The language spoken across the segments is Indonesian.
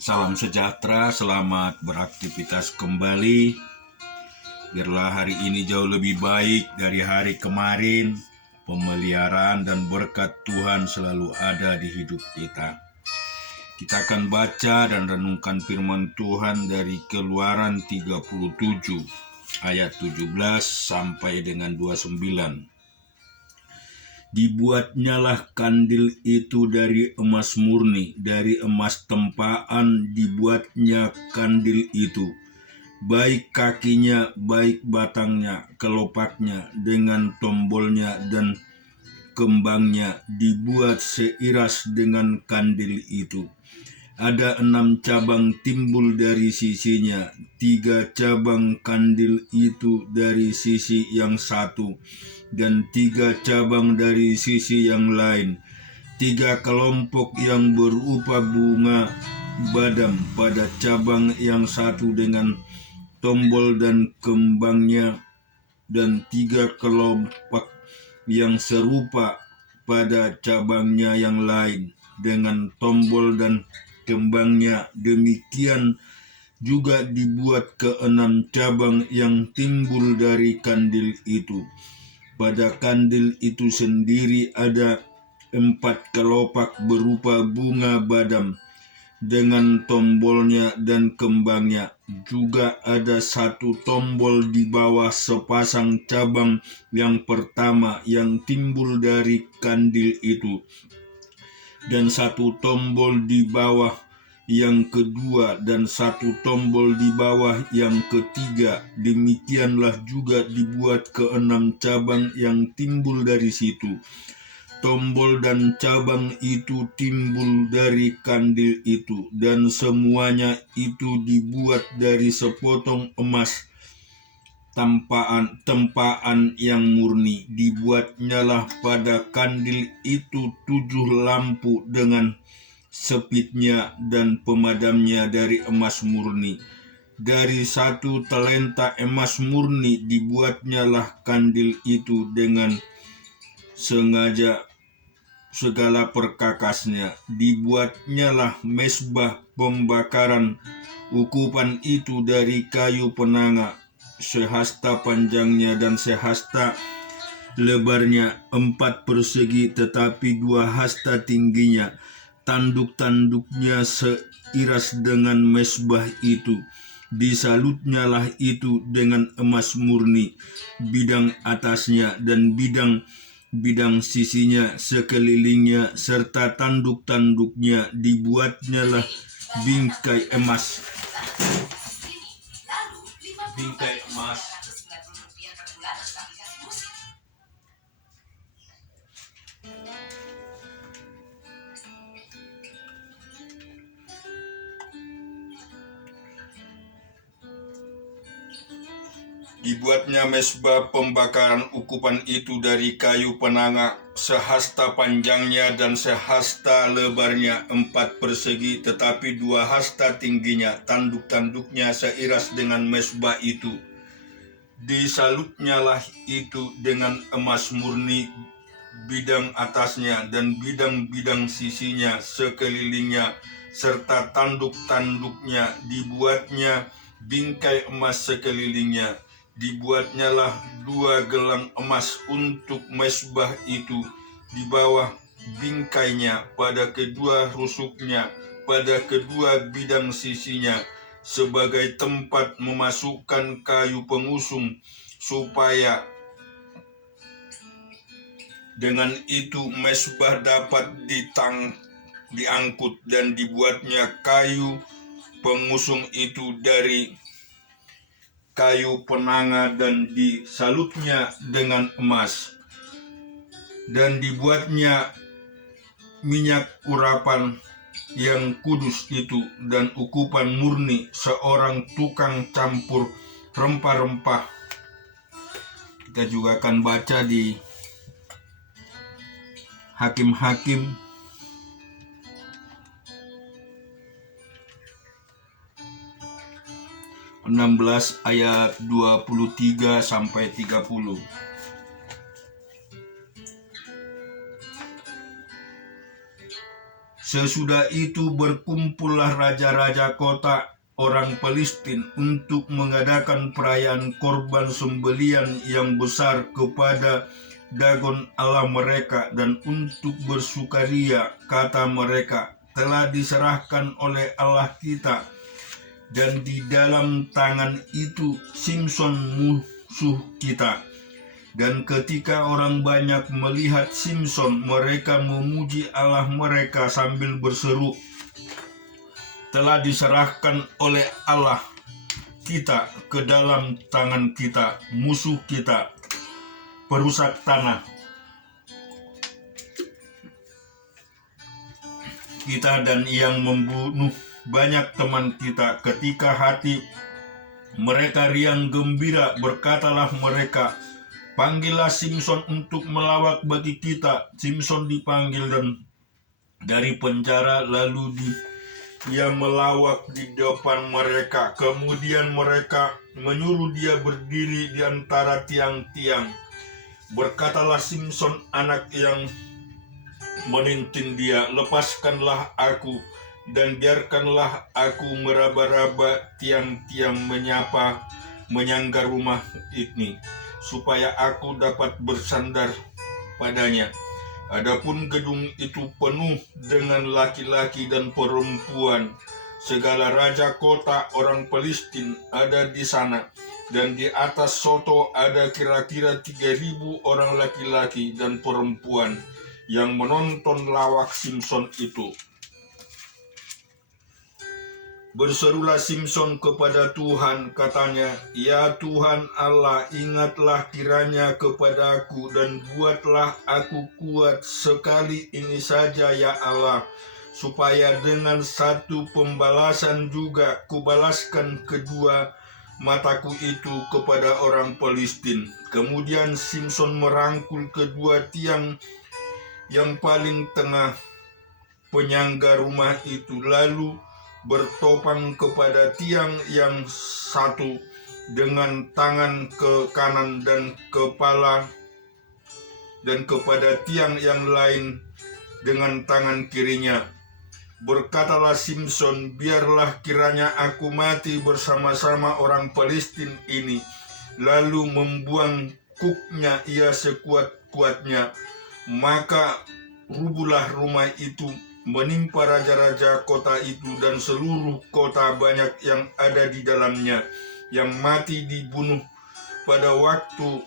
Salam sejahtera, selamat beraktivitas kembali. Biarlah hari ini jauh lebih baik dari hari kemarin. Pemeliharaan dan berkat Tuhan selalu ada di hidup kita. Kita akan baca dan renungkan firman Tuhan dari Keluaran 37 ayat 17 sampai dengan 29. Dibuatnyalah kandil itu dari emas murni, dari emas tempaan dibuatnya kandil itu, baik kakinya, baik batangnya, kelopaknya, dengan tombolnya dan kembangnya dibuat seiras dengan kandil itu. Ada 6 cabang timbul dari sisinya, 3 cabang kandil itu dari sisi yang satu, dan 3 cabang dari sisi yang lain. 3 kelompok yang berupa bunga badam pada cabang yang satu dengan tombol dan kembangnya, dan 3 kelompok yang serupa pada cabangnya yang lain dengan tombol dan kembangnya. Demikian juga dibuat ke-6 cabang yang timbul dari kandil itu. Pada kandil itu sendiri ada 4 kelopak berupa bunga badam dengan tombolnya dan kembangnya. Juga ada 1 tombol di bawah sepasang cabang yang pertama yang timbul dari kandil itu, dan 1 tombol di bawah yang kedua, dan 1 tombol di bawah yang ketiga. Demikianlah juga dibuat ke-6 cabang yang timbul dari situ. Tombol dan cabang itu timbul dari kandil itu, dan semuanya itu dibuat dari sepotong emas tempaan yang murni. Dibuatnyalah pada kandil itu 7 lampu dengan sepitnya dan pemadamnya dari emas murni. Dari 1 talenta emas murni dibuatnyalah kandil itu dengan sengaja segala perkakasnya. Dibuatnyalah mezbah pembakaran ukupan itu dari kayu penanga, sehasta panjangnya dan sehasta lebarnya, 4 persegi tetapi 2 hasta tingginya. Tanduk-tanduknya seiras dengan mezbah itu. Disalutnyalah itu dengan emas murni, bidang atasnya dan bidang sisinya sekelilingnya, serta tanduk-tanduknya. Dibuatnyalah bingkai emas. Dibuatnya mezbah pembakaran ukupan itu dari kayu penanga, sehasta panjangnya dan sehasta lebarnya, 4 persegi tetapi 2 hasta tingginya. Tanduk-tanduknya seiras dengan mezbah itu. Disalutnyalah itu dengan emas murni, bidang atasnya dan bidang sisinya sekelilingnya, serta tanduk-tanduknya. Dibuatnya bingkai emas sekelilingnya. Dibuatnyalah 2 gelang emas untuk mezbah itu di bawah bingkainya, pada kedua rusuknya, pada kedua bidang sisinya, sebagai tempat memasukkan kayu pengusung, supaya dengan itu mezbah dapat diangkut. Dan dibuatnya kayu pengusung itu dari kayu penanga dan disalutnya dengan emas. Dan dibuatnya minyak urapan yang kudus itu, dan ukupan murni seorang tukang campur rempah-rempah. Kita juga akan baca di Hakim-Hakim ayat 23 sampai 30. Sesudah itu berkumpullah raja-raja kota orang Palestina untuk mengadakan perayaan korban sembelian yang besar kepada Dagon Allah mereka, dan untuk bersukaria kata mereka, telah diserahkan oleh Allah kita, dan di dalam tangan itu Simson musuh kita. Dan ketika orang banyak melihat Simson, mereka memuji Allah mereka sambil berseru, telah diserahkan oleh Allah kita ke dalam tangan kita, musuh kita, perusak tanah kita dan yang membunuh banyak teman kita. Ketika hati mereka riang gembira, berkatalah mereka, panggillah Simson untuk melawak bagi kita. Simson dipanggil dan dari penjara, lalu dia melawak di depan mereka. Kemudian mereka menyuruh dia berdiri di antara tiang-tiang. Berkatalah Simson anak yang menintin dia, lepaskanlah aku dan biarkanlah aku meraba-raba tiang-tiang menyangga rumah ini, supaya aku dapat bersandar padanya. Adapun gedung itu penuh dengan laki-laki dan perempuan. Segala raja kota orang Palestina ada di sana, dan di atas soto ada kira-kira 3.000 orang laki-laki dan perempuan yang menonton lawak Simson itu. Berserulah Simson kepada Tuhan, katanya, ya Tuhan Allah, ingatlah kiranya kepadaku dan buatlah aku kuat sekali ini saja ya Allah, supaya dengan satu pembalasan juga kubalaskan kedua mataku itu kepada orang Palestina. Kemudian Simson merangkul kedua tiang yang paling tengah penyangga rumah itu, lalu bertopang kepada tiang yang satu dengan tangan ke kanan dan kepala, dan kepada tiang yang lain dengan tangan kirinya. Berkatalah Simson, biarlah kiranya aku mati bersama-sama orang Palestina ini. Lalu membuang kuknya ia sekuat-kuatnya. Maka rubuhlah rumah itu, menimpa raja-raja kota itu dan seluruh kota banyak yang ada di dalamnya. Yang mati dibunuh pada waktu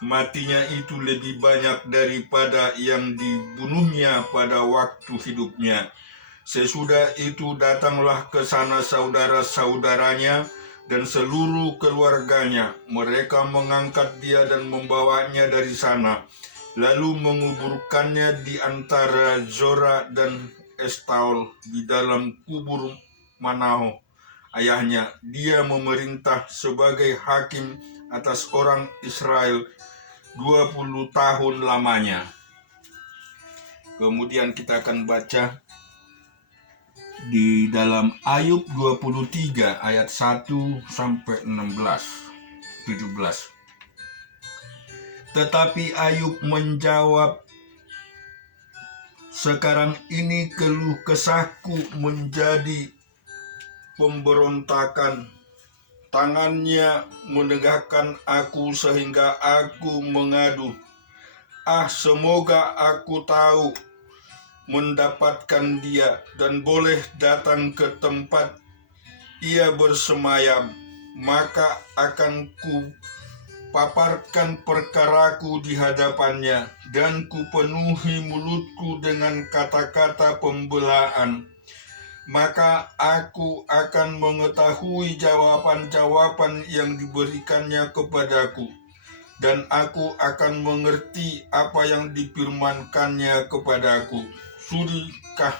matinya itu lebih banyak daripada yang dibunuhnya pada waktu hidupnya. Sesudah itu datanglah ke sana saudara-saudaranya dan seluruh keluarganya. Mereka mengangkat dia dan membawanya dari sana, lalu menguburkannya di antara Zora dan Estaol di dalam kubur Manaho ayahnya. Dia memerintah sebagai hakim atas orang Israel 20 tahun lamanya. Kemudian kita akan baca di dalam Ayub 23 ayat 1 sampai 17. Tetapi Ayub menjawab, sekarang ini keluh kesahku menjadi pemberontakan. Tangannya menegakkan aku sehingga aku mengadu. Semoga aku tahu mendapatkan dia dan boleh datang ke tempat ia bersemayam, maka akan ku paparkan perkaraku di hadapannya dan ku penuhi mulutku dengan kata-kata pembelaan. Maka aku akan mengetahui jawaban-jawaban yang diberikannya kepadaku, dan aku akan mengerti apa yang difirmankannya kepadaku. Sudahkah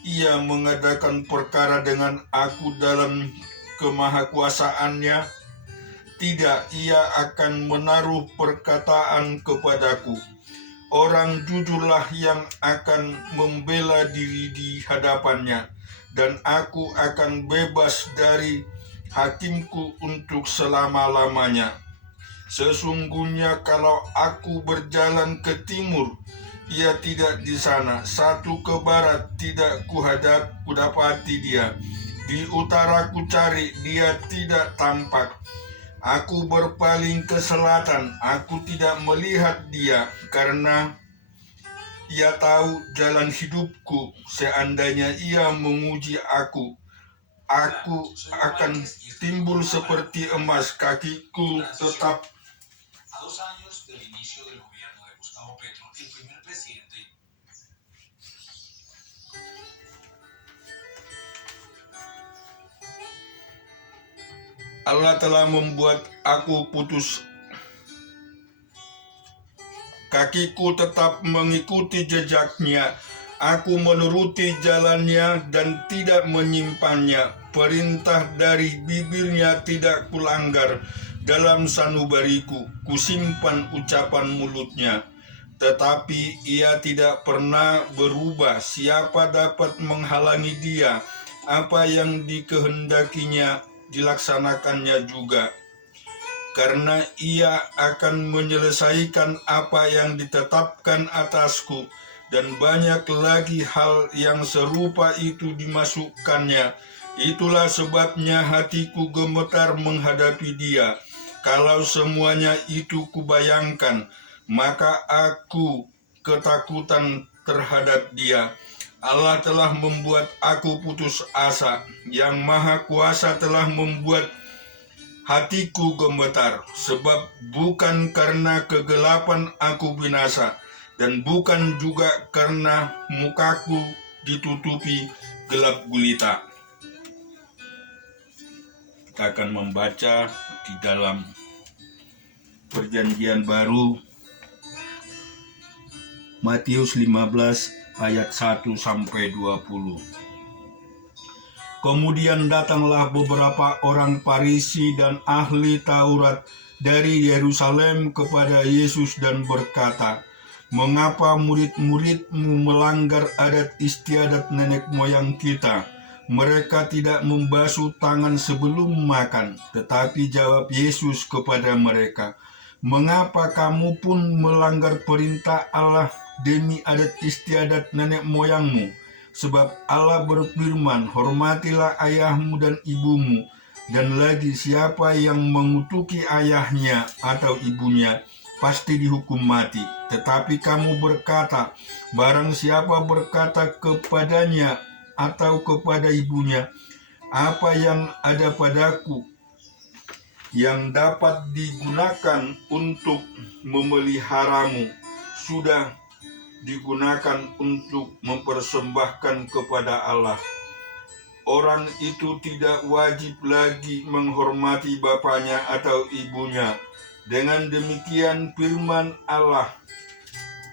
ia mengadakan perkara dengan aku dalam kemahakuasaannya? Tidak, ia akan menaruh perkataan kepadaku. Orang jujurlah yang akan membela diri di hadapannya, dan aku akan bebas dari hakimku untuk selama-lamanya. Sesungguhnya kalau aku berjalan ke timur, ia tidak di sana. Satu ke barat, tidak kudapati dia. Di utara ku cari, dia tidak tampak. Aku berpaling ke selatan, aku tidak melihat dia, karena ia tahu jalan hidupku. Seandainya ia menguji aku, aku akan timbul seperti emas. Kakiku tetap Allah telah membuat aku putus. Kakiku tetap mengikuti jejaknya. Aku menuruti jalannya dan tidak menyimpannya. Perintah dari bibirnya tidak kulanggar. Dalam sanubariku kusimpan ucapan mulutnya. Tetapi ia tidak pernah berubah. Siapa dapat menghalangi dia? Apa yang dikehendakinya dilaksanakannya juga. Karena ia akan menyelesaikan apa yang ditetapkan atasku, dan banyak lagi hal yang serupa itu dimasukkannya. Itulah sebabnya hatiku gemetar menghadapi dia. Kalau semuanya itu kubayangkan, maka aku ketakutan terhadap dia. Allah telah membuat aku putus asa. Yang Maha Kuasa telah membuat hatiku gemetar, sebab bukan karena kegelapan aku binasa, dan bukan juga karena mukaku ditutupi gelap gulita. Kita akan membaca di dalam Perjanjian Baru, Matius 15 ayat 1 sampai 20. Kemudian datanglah beberapa orang Farisi dan ahli Taurat dari Yerusalem kepada Yesus dan berkata, "Mengapa murid-muridmu melanggar adat istiadat nenek moyang kita? Mereka tidak membasuh tangan sebelum makan." Tetapi jawab Yesus kepada mereka, "Mengapa kamu pun melanggar perintah Allah demi adat istiadat nenek moyangmu? Sebab Allah berfirman, hormatilah ayahmu dan ibumu, dan lagi siapa yang mengutuki ayahnya atau ibunya, pasti dihukum mati. Tetapi kamu berkata, barang siapa berkata kepadanya atau kepada ibunya, apa yang ada padaku yang dapat digunakan untuk memeliharamu, sudah digunakan untuk mempersembahkan kepada Allah. Orang itu tidak wajib lagi menghormati bapaknya atau ibunya. Dengan demikian firman Allah,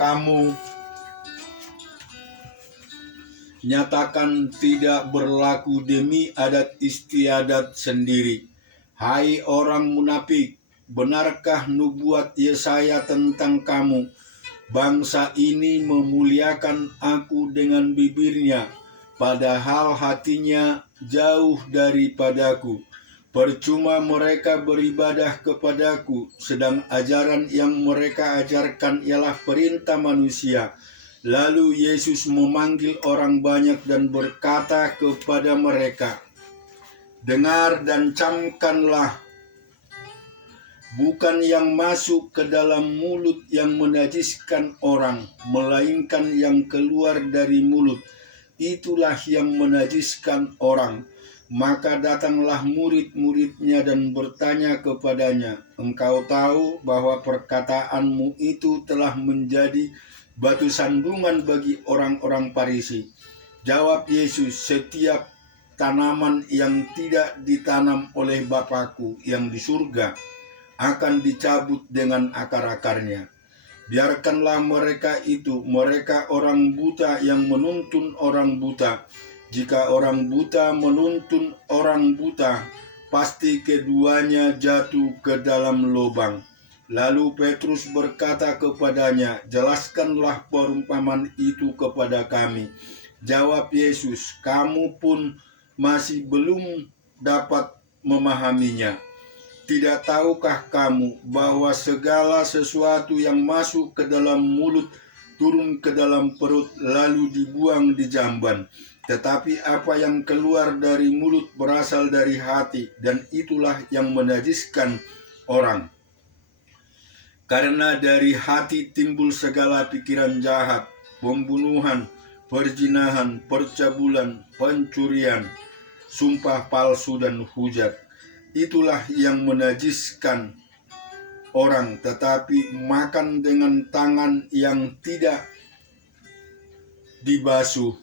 kamu nyatakan tidak berlaku demi adat istiadat sendiri. Hai orang munafik, benarkah nubuat Yesaya tentang kamu? Bangsa ini memuliakan aku dengan bibirnya, padahal hatinya jauh daripadaku. Percuma mereka beribadah kepadaku, sedang ajaran yang mereka ajarkan ialah perintah manusia. Lalu Yesus memanggil orang banyak dan berkata kepada mereka, dengar dan camkanlah. Bukan yang masuk ke dalam mulut yang menajiskan orang, melainkan yang keluar dari mulut, itulah yang menajiskan orang. Maka datanglah murid-muridnya dan bertanya kepadanya, engkau tahu bahwa perkataanmu itu telah menjadi batu sandungan bagi orang-orang Farisi. Jawab Yesus, setiap tanaman yang tidak ditanam oleh Bapakku yang di surga akan dicabut dengan akar-akarnya. Biarkanlah mereka itu, mereka orang buta yang menuntun orang buta. Jika orang buta menuntun orang buta, pasti keduanya jatuh ke dalam lubang. Lalu Petrus berkata kepadanya, jelaskanlah perumpamaan itu kepada kami. Jawab Yesus, kamu pun masih belum dapat memahaminya. Tidak tahukah kamu bahwa segala sesuatu yang masuk ke dalam mulut turun ke dalam perut lalu dibuang di jamban. Tetapi apa yang keluar dari mulut berasal dari hati, dan itulah yang menajiskan orang. Karena dari hati timbul segala pikiran jahat, pembunuhan, perzinahan, percabulan, pencurian, sumpah palsu, dan hujat. Itulah yang menajiskan orang. Tetapi makan dengan tangan yang tidak dibasuh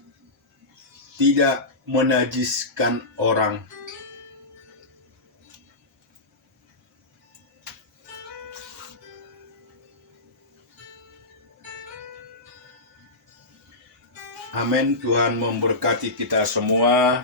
tidak menajiskan orang. Amin. Tuhan memberkati kita semua.